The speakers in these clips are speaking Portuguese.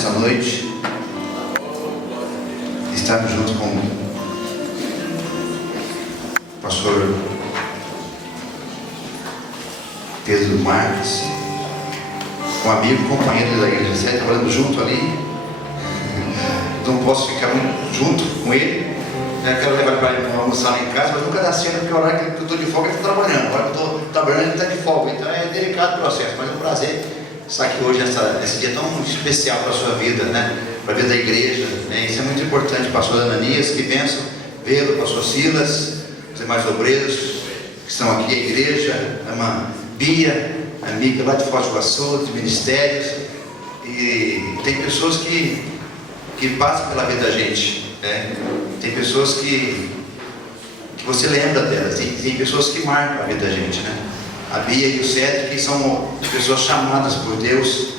nessa noite, estarmos junto com o pastor Pedro Marques, um amigo, companheiro da igreja, certo? Trabalhando junto ali. Não posso ficar muito junto com ele. Eu quero levar para ele para almoçar lá em casa, mas nunca dá certo, porque a hora que eu estou de folga ele está trabalhando. A hora que eu estou trabalhando ele está de folga. Então é delicado o processo, mas é um prazer estar aqui hoje, nesse dia tão especial para a sua vida, né? Para a vida da igreja, né? Isso é muito importante, pastor Ananias, que benção vê-lo, pastor Silas, os demais obreiros que estão aqui, a igreja, a irmã Bia, amiga lá de Foz do Iguaçu, dos ministérios, e tem pessoas que passam pela vida da gente, né? Tem pessoas que você lembra delas, tem pessoas que marcam a vida da gente, né? A Bia e o Cédric, que são pessoas chamadas por Deus,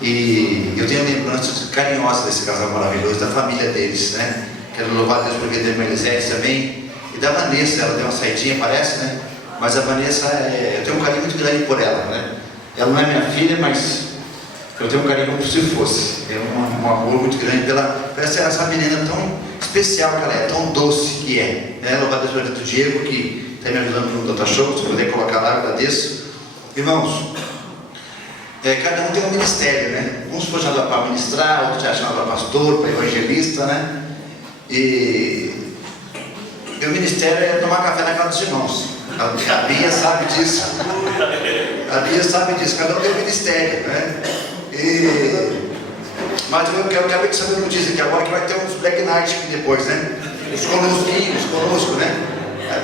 e eu tenho lembranças carinhosas desse casal maravilhoso, da família deles, né? Quero louvar a Deus por vida da irmã Elisete também, e da Vanessa. Ela deu uma saidinha, parece, né? Mas a Vanessa, eu tenho um carinho muito grande por ela, né? Ela não é minha filha, mas eu tenho um carinho como se fosse. É um amor muito grande pela essa menina tão especial que ela é, tão doce que é, né? Louvar a Deus por vida do Diego, que está me ajudando no Data Show. Se puder colocar lá, eu agradeço. Irmãos, cada um tem um ministério, né? Uns foram chamados para ministrar, outros já chamados para pastor, para evangelista, né? E meu ministério é tomar café na casa dos irmãos. A Bia sabe disso. A Bia sabe disso, cada um tem um ministério, né? Mas eu acabei de saber uma notícia aqui agora que vai ter uns Black Night aqui depois, né? Os conosco, né?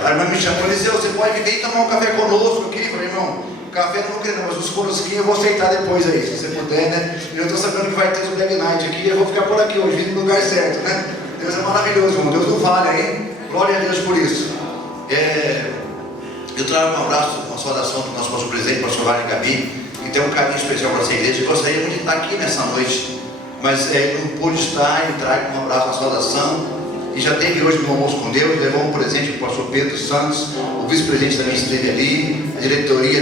A irmã me chamou e disse: você pode vir tomar um café conosco aqui? Eu falei: irmão, café não vou querer, mas os conosquinhos eu vou aceitar depois aí, se você puder, né? Eu estou sabendo que vai ter os Black Night aqui e eu vou ficar por aqui hoje, vindo no lugar certo, né? Deus é maravilhoso, irmão. Deus não falha, hein? Glória a Deus por isso. Eu trago um abraço, uma saudação do nosso pastor presidente, pastor Wagner Gabi, que tem um carinho especial para essa igreja. Eu gostaria muito de estar aqui nessa noite, mas ele não pôde estar. Ele traga um abraço, uma saudação. E já teve hoje no almoço com Deus, levou um presente para o pastor Pedro Santos, o vice-presidente também esteve ali, a diretoria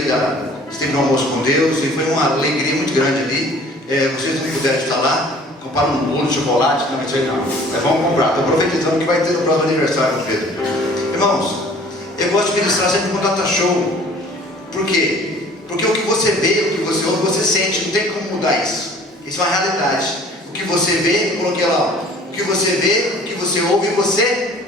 esteve no almoço com Deus, e foi uma alegria muito grande ali. Vocês não puderam estar lá, compraram um bolo de chocolate, não sei não, mas vamos comprar. Estou profetizando que vai ter no próximo aniversário do Pedro. Irmãos, eu gosto de ministrar sempre com Data Show. Por quê? Porque o que você vê, o que você ouve, você sente. Não tem como mudar isso. Isso é uma realidade. O que você vê, eu coloquei lá, o que você vê, o que você ouve, você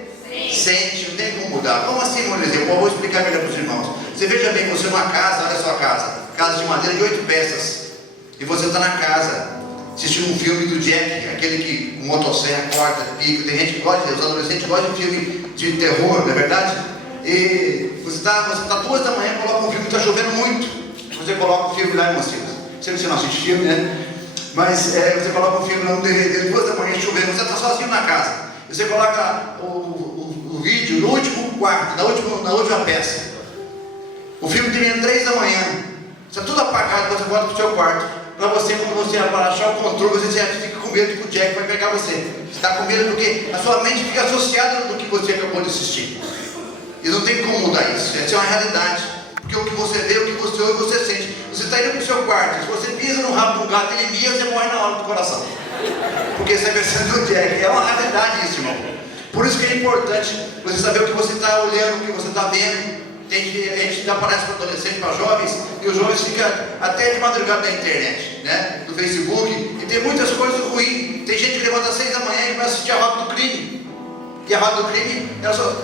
sente. Não tem como mudar. Como assim, Moisés? Eu vou explicar melhor para os irmãos. Você veja bem, você numa casa, olha a sua casa, casa de madeira de 8 peças, e você está na casa assistindo um filme do Jack, aquele que motosserra, corta, pica. Tem gente que gosta, os adolescentes gostam de filme de terror, não é verdade? E você está 2 da manhã, coloca um filme, está chovendo muito. Você coloca um filme lá, irmão Silas. Você não assiste filme, né? Mas você coloca um filme lá no DVD, 2 da manhã, chovendo, você está sozinho na casa. Você coloca o vídeo no último quarto, na última peça. O filme termina 3 da manhã. Está tudo apagado, você volta para o seu quarto. Para você, quando você achar o controle, você já fica com medo que o Jack vai pegar você. Você está com medo porque a sua mente fica associada no que você acabou de assistir. E não tem como mudar isso. Essa é uma realidade. Porque o que você vê, o que você ouve, você sente. Você está indo para o seu quarto. Se você pisa no rabo de um gato, ele mia, você morre na hora do coração. Porque você é pensando no Jack. É uma realidade isso, irmão. Por isso que é importante você saber o que você está olhando, o que você está vendo. A gente aparece para adolescentes, para jovens, e os jovens ficam até de madrugada na internet, né? No Facebook, e tem muitas coisas ruins. Tem gente que levanta às 6 da manhã e vai assistir a Rota do Crime. E a Rota do Crime,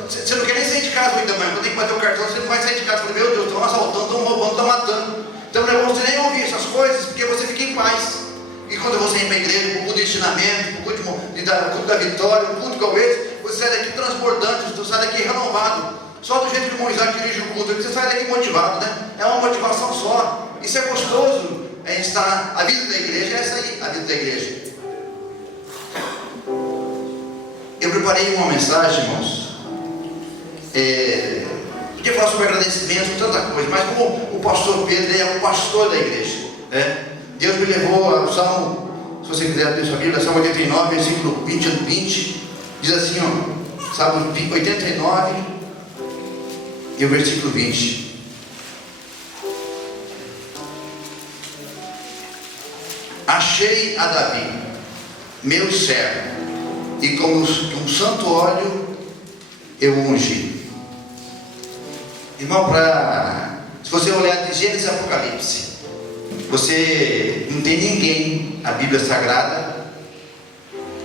você não quer nem sair de casa 8 da manhã, quando tem que bater o cartão, você não vai sair de casa. Você fala: meu Deus, estão assaltando, estão roubando, estão matando. Então não é bom você nem ouvir essas coisas, porque você fica em paz. E quando você vem para a igreja, para o culto de ensinamento, para o culto da vitória, o culto com eles, você sai daqui transbordante, você sai daqui renovado. Só do jeito que o Moisés dirige o culto, você sai daqui motivado, né? É uma motivação só. Isso é gostoso. A gente está, a vida da igreja é essa aí, a vida da igreja. Eu preparei uma mensagem, irmãos. Podia falar sobre agradecimento, tanta coisa, mas como o pastor Pedro é o pastor da igreja, né? Deus me levou ao Salmo, se você quiser abrir sua Bíblia, Salmo 89, versículo 20 a 20, diz assim, ó, Salmo 89 e o versículo 20. achei a Davi, meu servo, e com um santo óleo eu o ungi. Irmão, se você olhar de Gênesis e Apocalipse, você não tem ninguém na Bíblia Sagrada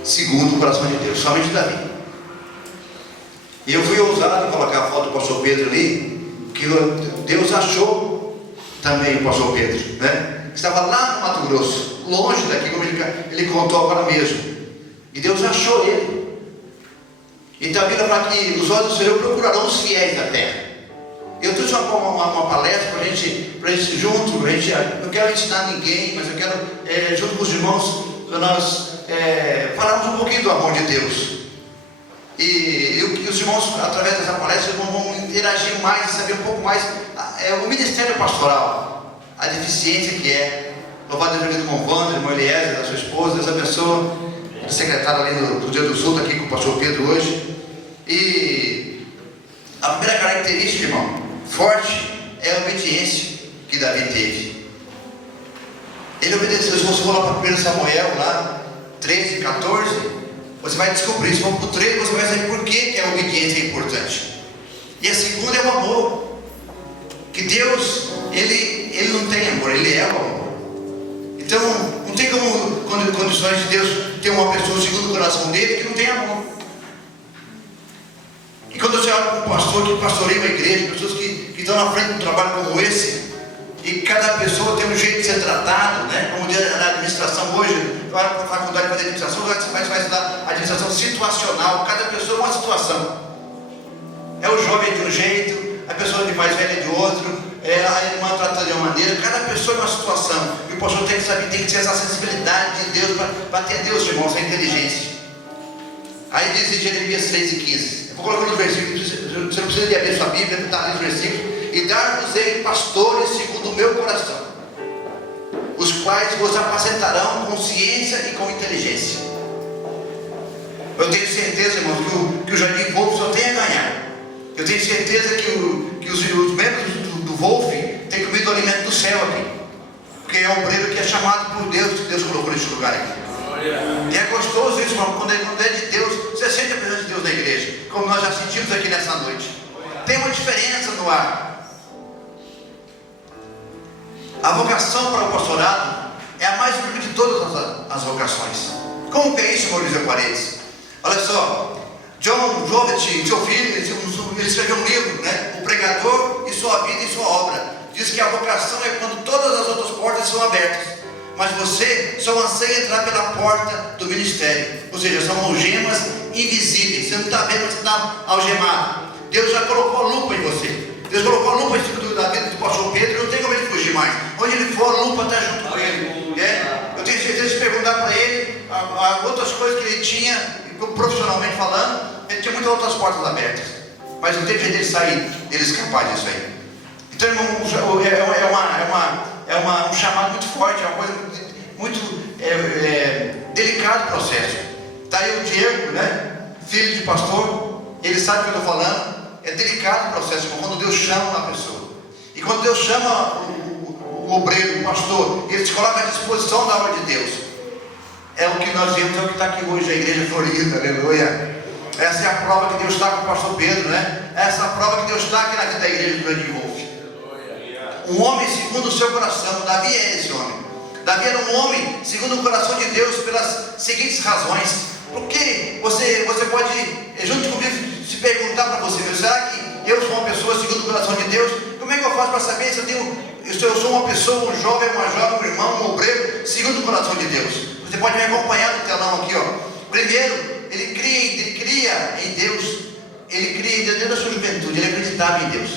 segundo o coração de Deus, somente Davi. E eu fui ousado em colocar a foto do pastor Pedro ali, que Deus achou também o pastor Pedro, né? Que estava lá no Mato Grosso, longe daqui, como ele contou agora mesmo. E Deus achou ele. Então a Bíblia fala que os olhos do Senhor procurarão os fiéis da terra. Eu trouxe uma palestra para a gente junto, não quero ensinar ninguém, mas eu quero, junto com os irmãos, nós falarmos um pouquinho do amor de Deus. E os irmãos, através dessa palestra, vão interagir mais e saber um pouco mais o ministério pastoral, a deficiência que é. Louvado seja o irmão Wander, irmão Eliezer, da sua esposa, dessa pessoa, do secretário ali do Dia do Sul, está aqui com o pastor Pedro hoje. E a primeira característica, irmão, forte, é a obediência que Davi teve. Ele obedeceu. Se você for lá para 1 Samuel, lá 13, 14, você vai descobrir. Se for para o 13, você vai saber por que a obediência é importante. E a segunda é o amor. Que Deus, Ele não tem amor, Ele é o amor. Então, não tem como, condições de Deus, ter uma pessoa segundo o coração dele que não tem amor. E quando você olha para um pastor que pastoreia uma igreja, pessoas que estão na frente de um trabalho como esse, e cada pessoa tem um jeito de ser tratado, né? Como diz na administração hoje, eu olho para a faculdade de administração, você vai estudar administração situacional, cada pessoa é uma situação. É o jovem de um jeito, a pessoa de mais velha de outro, a irmã trata de uma maneira, cada pessoa é uma situação. E o pastor tem que saber, tem que ter essa sensibilidade de Deus para atender os irmãos, essa inteligência. Aí diz em Jeremias 3:15. Eu vou colocar nos versículos, você não precisa de abrir sua Bíblia, está ali nos versículos. E dar-vos-ei pastores segundo o meu coração, os quais vos apacentarão com ciência e com inteligência. Eu tenho certeza, irmãos, que o Jardim Wolf só tem a ganhar. Eu tenho certeza que os membros do Wolf têm comido o alimento do céu aqui, porque é um obreiro que é chamado por Deus, que Deus colocou nesse lugar aqui. E é gostoso isso, irmão, quando é de Deus, você sente a presença de Deus na igreja, como nós já sentimos aqui nessa noite. Tem uma diferença no ar. A vocação para o pastorado é a mais firme de todas as vocações. Como que é isso, Maurício Paredes? Olha só, John Jovett, seu filho, ele escreveu um livro, né? O Pregador e Sua Vida e Sua Obra. Diz que a vocação é quando todas as outras portas são abertas, mas você só anseia entrar pela porta do ministério. Ou seja, são algemas invisíveis. Você não está vendo, mas você está algemado. Deus já colocou a lupa em você. Deus colocou a lupa em cima da vida do pastor Pedro. Não tem como ele fugir mais. Onde ele for, a lupa está junto com ele. Eu tenho certeza de perguntar para ele outras coisas que ele tinha, profissionalmente falando. Ele tinha muitas outras portas abertas, mas não teve jeito de sair, ele escapar disso aí. Então, irmão, um chamado muito forte, é uma coisa muito delicado o processo. Está aí o Diego, né? Filho de pastor, ele sabe o que eu estou falando. É delicado o processo, quando Deus chama uma pessoa. E quando Deus chama o obreiro, o pastor, ele se coloca à disposição da obra de Deus. É o que nós vemos, é o que está aqui hoje, a igreja florida, aleluia. Essa é a prova que Deus está com o pastor Pedro, né? Essa é a prova que Deus está aqui na vida da igreja do Jardim Wolf. Um homem segundo o seu coração. Davi é esse homem. Davi era um homem segundo o coração de Deus pelas seguintes razões. Porque você pode, junto comigo, se perguntar para você: será que eu sou uma pessoa segundo o coração de Deus? Como é que eu faço para saber se eu sou uma pessoa, um jovem, um irmão, um obreiro segundo o coração de Deus? Você pode me acompanhar no telão aqui, ó. Primeiro, ele cria em Deus. Ele cria em Deus desde a sua juventude. Ele acreditava em Deus.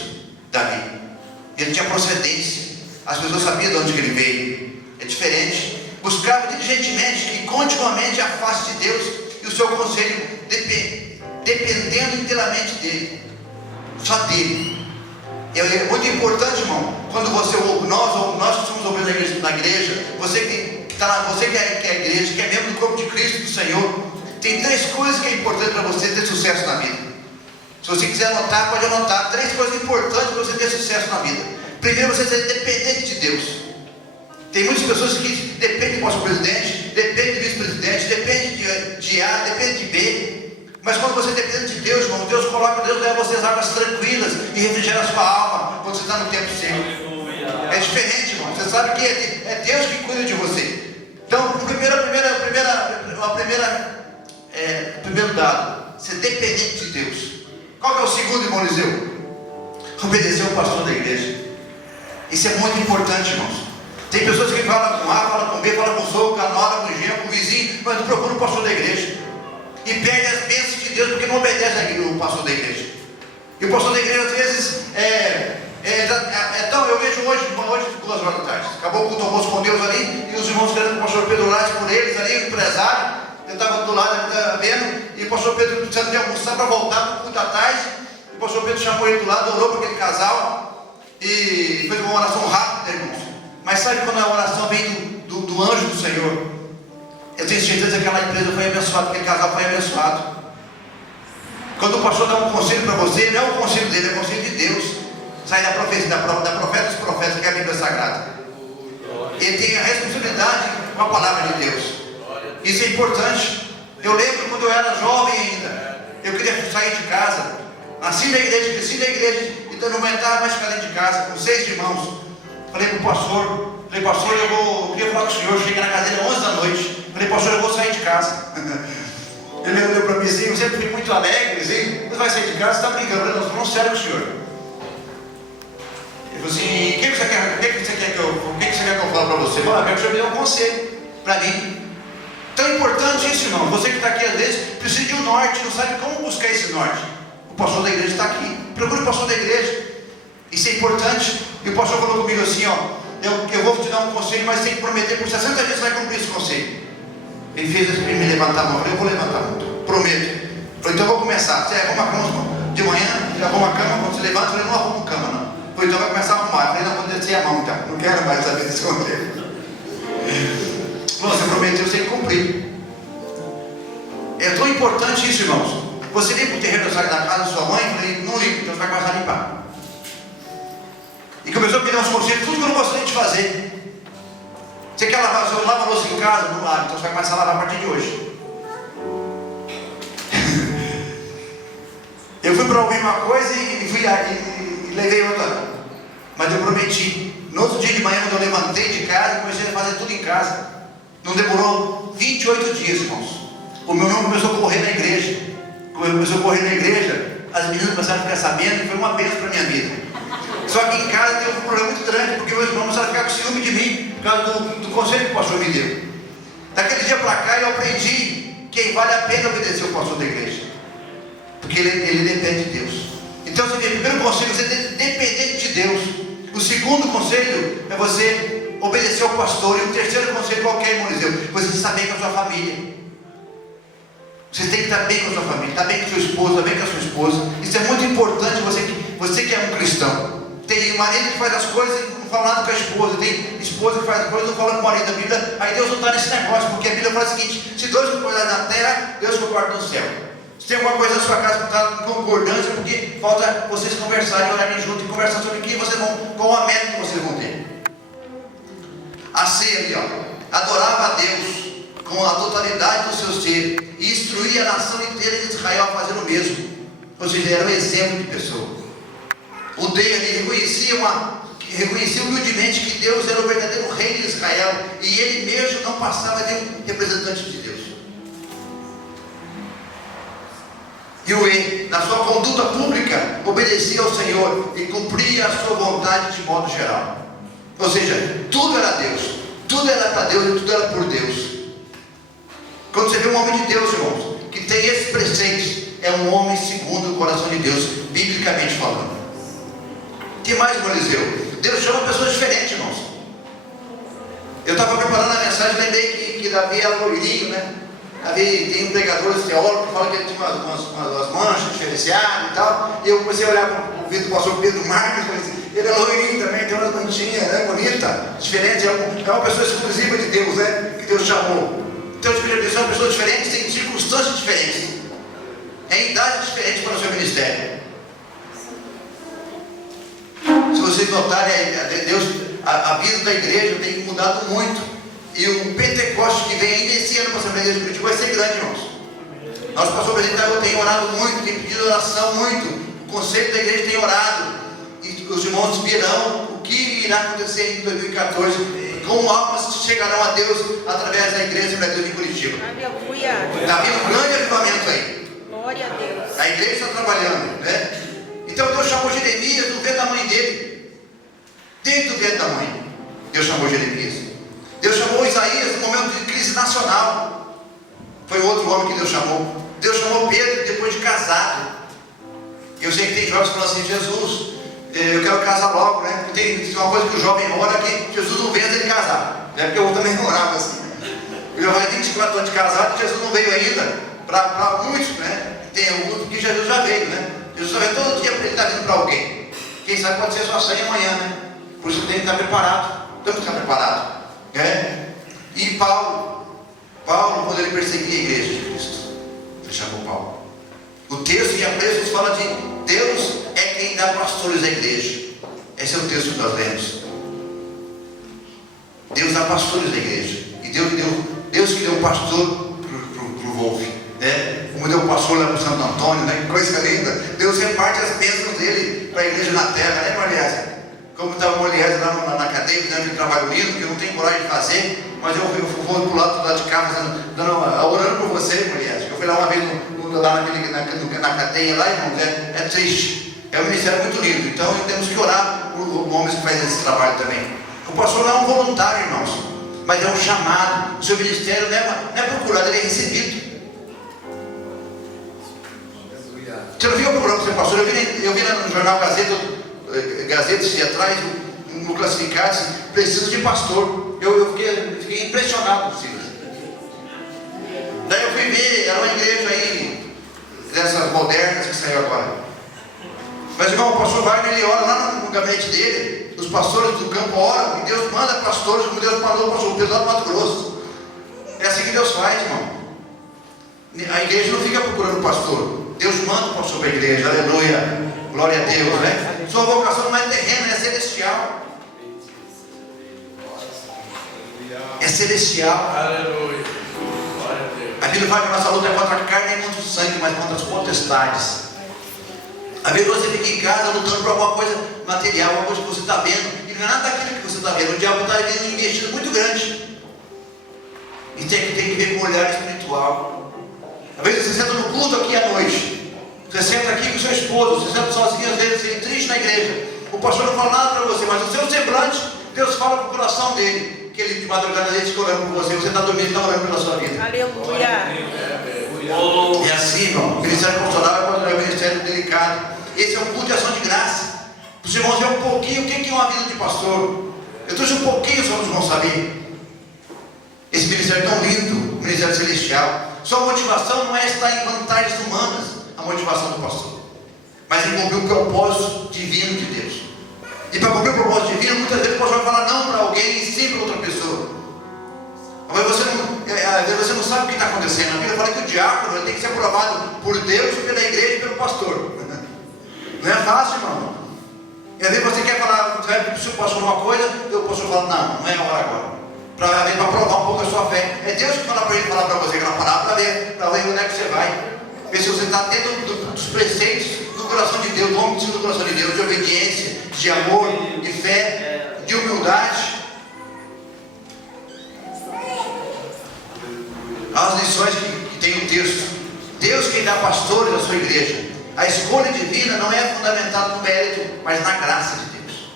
Davi, ele tinha procedência. As pessoas sabiam de onde ele veio. É diferente. Buscava diligentemente que continuamente a face de Deus e o seu conselho, dependendo inteiramente dele, só dele. É muito importante, irmão, quando nós que somos obreiros na igreja, você que está lá, você que é a igreja, que é membro do corpo de Cristo, do Senhor, tem 3 coisas que é importante para você ter sucesso na vida. Se você quiser anotar, pode anotar 3 coisas importantes para você ter sucesso na vida. Primeiro, você ser dependente de Deus. Tem muitas pessoas que dependem do pastor-presidente, dependem do vice-presidente, dependem de A, dependem de B. Mas quando você depende de Deus, irmão, Deus leva você as águas tranquilas e refrigera a sua alma quando você está no tempo certo. É diferente, irmão. Você sabe que é Deus que cuida de você. Então, o primeiro dado, ser dependente de Deus. Qual que é o segundo, irmão Eliseu? Obedecer ao pastor da igreja. Isso é muito importante, irmãos. Tem pessoas que falam com A, falam com B, falam com o sogro, com a nora, com o genro, com o vizinho, mas não procuram o pastor da igreja. E perde as bênçãos de Deus porque não obedece o pastor da igreja. E o pastor da igreja, às vezes, então eu vejo hoje 2 horas da tarde. Acabou o culto almoço com Deus ali, e os irmãos querendo o pastor Pedro Lais por eles ali, o empresário. Eu estava do lado vendo, e o pastor Pedro precisando de almoçar para voltar para o culto à tarde. E o pastor Pedro chamou ele do lado, orou para aquele casal e fez uma oração rápida, irmãos. Mas sabe quando a oração vem do anjo do Senhor? Eu tenho certeza que aquela empresa foi abençoada, aquele casal foi abençoado. Quando o pastor dá um conselho para você, não é o conselho dele, é o conselho de Deus. Sai da profecia, da profeta dos profetas, que é a Bíblia Sagrada. Ele tem a responsabilidade com a palavra de Deus. Isso é importante. Eu lembro quando eu era jovem ainda, eu queria sair de casa. Nasci na igreja, cresci na igreja, então não aguentava mais ficar dentro de casa, com 6 irmãos. Falei para o pastor, eu queria falar com o senhor. Cheguei na cadeira 11 da noite. Falei, pastor, eu vou sair de casa. Ele olhou para mim assim, eu sempre fui muito alegre, assim, você vai sair de casa, você está brincando. Eu falei, não, estou falando sério com o senhor. Ele falou assim, o que você quer que eu fale para você? Eu quero que o senhor me dê um conselho para mim. Tão importante isso, irmão. Você que está aqui, às vezes, precisa de um norte, não sabe como buscar esse norte. O pastor da igreja está aqui. Procure o pastor da igreja. Isso é importante. E o pastor falou comigo assim, eu vou te dar um conselho, mas tem que prometer por 60 dias você vai cumprir esse conselho. Ele fez assim, me levantar a mão. Eu falei, eu vou levantar a mão, prometo. Eu falei, então eu vou começar. Você arruma a cama de manhã, já arruma a cama, quando você levanta, eu falei, não arrumo cama não. Eu falei, então vai começar a arrumar. Eu falei, não, vou descer a mão então. Não quero mais saber desse conselho. Você prometeu, você tem que cumprir. É tão importante isso, irmãos. Você limpa o terreno da casa da sua mãe, eu falei, não limpa, então você vai começar a limpar. E começou a me dar uns conselhos, tudo que eu não gostaria de fazer. Você quer lavar, você lava a louça em casa? Não lava, então você vai começar a lavar a partir de hoje. Eu fui para ouvir uma coisa e levei outra. Mas eu prometi. No outro dia de manhã, quando eu levantei de casa, comecei a fazer tudo em casa. Não demorou 28 dias, irmãos. O meu nome começou a correr na igreja. As meninas começaram a ficar sabendo e foi uma bênção para a minha vida. Só que em casa teve um problema muito grande, porque meus irmãos começaram a ficar com ciúme de mim, por causa do conselho que o pastor me deu. Daquele dia para cá eu aprendi que vale a pena obedecer o pastor da igreja, porque ele depende de Deus. Então, o primeiro conselho é você depender de Deus. O segundo conselho é você obedecer ao pastor. E o terceiro conselho, qual é, irmão Eliseu? Você estar bem com a sua família. Você tem que estar bem com a sua família, estar bem com o seu esposo, estar bem com a sua esposa. Isso é muito importante, você que é um cristão. Tem marido que faz as coisas e não fala nada com a esposa. Tem esposa que faz as coisas e não fala com o marido da Bíblia. Aí Deus não está nesse negócio, porque a Bíblia fala o seguinte: se dois concordarem na terra, Deus concorda no céu. Se tem alguma coisa na sua casa que está em concordância, porque falta vocês conversarem, orarem juntos e conversar sobre o que vocês vão, qual a meta que vocês vão ter. A ceia ali, adorava a Deus com a totalidade do seu ser e instruía a nação inteira de Israel a fazer o mesmo. Ou seja, era um exemplo de pessoa. O Deus reconhecia humildemente que Deus era o verdadeiro rei de Israel e ele mesmo não passava de um representante de Deus. E o E, na sua conduta pública, obedecia ao Senhor e cumpria a sua vontade de modo geral. Ou seja, tudo era Deus, tudo era para Deus e tudo era por Deus. Quando você vê um homem de Deus, irmãos, que tem esses preceitos, é um homem segundo o coração de Deus, biblicamente falando. O que mais, irmão Eliseu? Deus chama pessoas diferentes, irmãos. Eu estava preparando a mensagem, lembrei que Davi era loirinho, né? Davi tem um pregador teólogo que fala que ele tinha umas manchas diferenciadas e tal. E eu comecei a olhar para o vídeo do pastor Pedro Marques, ele é loirinho também, tem umas manchinhas, né? Bonita, diferente, é uma pessoa exclusiva de Deus, né? Que Deus chamou. Então, é uma pessoa diferente, tem circunstâncias diferentes, é idade diferente para o seu ministério. Se vocês notarem, Deus, a vida da igreja tem mudado muito. E o Pentecoste que vem ainda esse ano para a Assembleia de Curitiba vai ser grande, irmãos. Nosso pastor presidente tem orado muito, tem pedido oração muito. O conselho da igreja tem orado. E os irmãos virão o que irá acontecer em 2014. Como almas chegarão a Deus através da igreja de Deus em Curitiba. Aleluia. Está vindo um grande avivamento aí. Glória a Deus. A igreja está trabalhando, né? Então Deus chamou Jeremias do ventre da mãe dele. Desde o ventre da mãe, Deus chamou Jeremias. Deus chamou Isaías no momento de crise nacional. Foi outro homem que Deus chamou. Deus chamou Pedro depois de casado. Eu sei que tem jovens que falam assim: Jesus, eu quero casar logo, né? Tem uma coisa que o jovem ora que Jesus não vê antes ele casar, né? Porque eu também orava assim. Eu já vai 24 anos de casado e Jesus não veio ainda. Para muitos, né? Tem alguns que Jesus já veio, né? Jesus só vem todo dia para ele estar vindo para alguém. Quem sabe pode ser só sair amanhã, né? Por isso tem que estar preparado. Temos que estar preparados, né? E Paulo, quando ele perseguia a igreja de Cristo, ele chamou Paulo. O texto em Efésios fala de Deus é quem dá pastores à igreja. Esse é o texto que nós lemos. Deus dá pastores à igreja. E Deus que deu pastor para o Wolf, né? Como deu pastor lá para o Santo Antônio, né? Que coisa linda. Deus reparte as bênçãos dele para a igreja na terra, né, Mariás? Como estava o Moliés lá na cadeia, dando um trabalho lindo, que eu não tenho coragem de fazer, mas eu vou do lado de cá, orando por você, Moliés. Eu fui lá uma vez lá na cadeia, lá, irmãos, é triste. É um ministério muito lindo. Então temos que orar por homens que fazem esse trabalho também. O pastor não é um voluntário, irmãos, mas é um chamado. O seu ministério não é procurado, ele é recebido. Você não viu o programa do seu pastor? Eu vi no jornal Gazeta esse dia atrás, no classificado, precisa de pastor. Eu fiquei impressionado, Silas. Daí eu fui ver, era uma igreja aí, dessas modernas que saiu agora. Mas irmão, o pastor Wagner, ele ora lá no gabinete dele, os pastores do campo oram, e Deus manda pastores, como Deus mandou o pastor Pedro lá do Mato Grosso. É assim que Deus faz, irmão. A igreja não fica procurando pastor. Deus manda o pastor para a igreja, aleluia. Glória a Deus, né? Sua vocação não é terrena, é celestial. É celestial. Aleluia. A Bíblia fala que a nossa luta é contra a carne e contra o sangue, mas contra as potestades. Às vezes você fica em casa lutando por alguma coisa material, alguma coisa que você está vendo, e não é nada daquilo que você está vendo. O diabo está investindo muito grande. E tem que ver com um olhar espiritual. Às vezes você senta no culto aqui à noite. Você senta aqui com seu esposo, você senta sozinho, às vezes você é triste na igreja. O pastor não fala nada para você, mas o seu semblante, Deus fala para o coração dele. Que ele de madrugada ele fica orando por você, você está dormindo e está orando pela sua vida. Aleluia. É assim, irmão. O ministério pastoral é um ministério delicado. Esse é um culto de ação de graça. Para os irmãos verem um pouquinho o que é uma vida de pastor. Eu trouxe um pouquinho só para os irmãos saberem. Esse ministério é tão lindo, o ministério celestial. Sua motivação não é estar em vantagens humanas, a motivação do pastor, mas em cumprir o propósito divino de Deus. E para cumprir o propósito divino, muitas vezes o pastor vai falar não para alguém e sim para outra pessoa. Mas você não sabe o que está acontecendo. A Bíblia fala que o diácono tem que ser aprovado por Deus, pela igreja e pelo pastor. Não é fácil, irmão. E às vezes você quer falar, você vai pedir para o pastor uma coisa, e o pastor fala, não é hora agora. Para provar um pouco a sua fé. É Deus que fala para ele falar para você aquela palavra, para ver onde é que você vai. Ver se você está dentro dos preceitos do coração de Deus, do homem do coração de Deus, de obediência, de amor, de fé, de humildade. As lições que tem o texto. Deus quem dá pastores à sua igreja. A escolha divina não é fundamentada no mérito, mas na graça de Deus.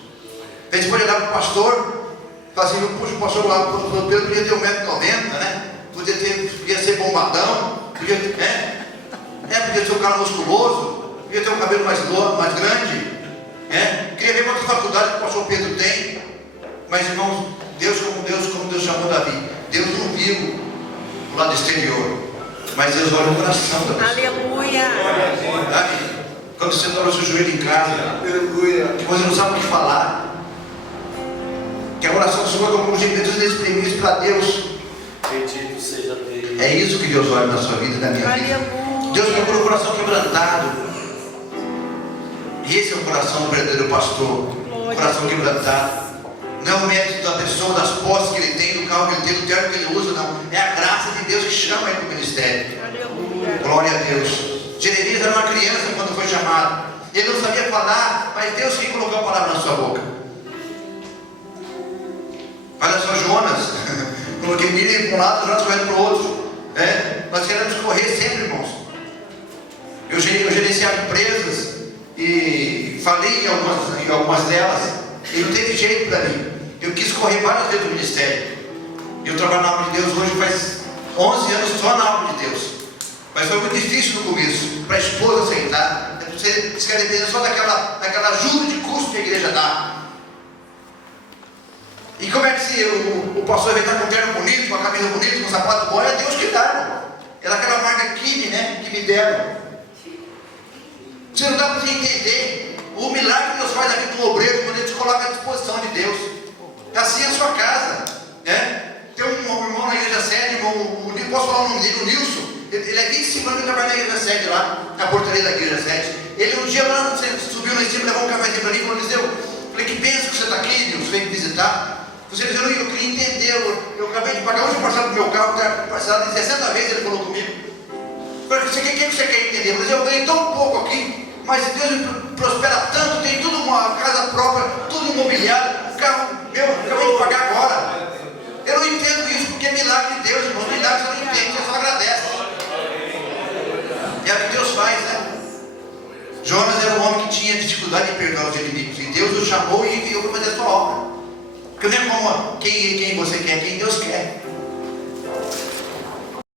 A gente pode olhar para o pastor e falar assim, puxa, o pastor lá, o Pedro podia ter 1,90 m, né? Podia ser bombadão, podia ser um cara musculoso, podia ter um cabelo mais grande, queria ver quantas faculdades que o pastor Pedro tem. Mas irmãos, como Deus chamou Davi, Deus não viu o lado exterior, mas Deus olha o coração da pessoa. Aleluia. Sabe? Quando você dobra o seu joelho em casa, que você não sabe o que falar, que a oração sua como os gemidos inexprimíveis para Deus. Bendito seja Deus. É isso que Deus olha na sua vida e na minha vida. Deus procura o coração quebrantado. E esse é o coração do verdadeiro pastor. O coração quebrantado. Não é o mérito da pessoa, das posses que ele tem, do carro que ele tem, do terno que ele usa, não. É a graça de Deus que chama ele para o ministério. Glória a Deus. Jeremias era uma criança quando foi chamado. Ele não sabia falar, mas Deus que colocou a palavra na sua boca. Olha só Jonas. Coloquei Miriam para um lado, Jonas correndo para o outro. Nós queremos correr sempre, irmãos. Eu gerenciava empresas e falei em algumas delas. E não teve jeito para mim. Eu quis correr várias vezes do ministério. Eu trabalho na obra de Deus hoje faz 11 anos só na obra de Deus. Mas foi muito difícil no começo, para a esposa aceitar. Você quer depender só daquela ajuda de custo que a igreja dá. E como é que se o pastor vai estar com um terno bonito, com a camisa bonita, com um sapato bom? É Deus que dá, irmão. Era aquela marca Kimi, né? Que me deram. Você não dá para você entender o milagre que Deus faz na vida do obreiro quando ele te coloca à disposição de Deus. Assim é a sua casa. Tem um irmão na igreja sede, posso falar o nome dele, o Nilson. Ele é 25 anos que trabalha na igreja sede lá, na portaria da igreja sede. Ele um dia lá, subiu lá em cima, levou um cafezinho para mim e falou: Eliseu, falei, que benção que você está aqui, Nilson, veio me visitar. Você dizendo, eu queria entender, eu acabei de pagar hoje o parcela do meu carro, que era parcelado em 60 vezes, ele falou comigo. Eu falei, o que você quer entender? Mas eu ganhei tão pouco aqui, mas Deus me prospera tanto, tem tudo uma casa própria, tudo imobiliário, o carro meu, acabei de pagar agora. Eu não entendo isso, porque é milagre de Deus, irmão. Milagre você não entende, você só agradece. É o que Deus faz, né? Jonas era um homem que tinha dificuldade de perdoar os inimigos, e Deus o chamou e enviou para fazer a sua obra. Porque não é como quem você quer, quem Deus quer.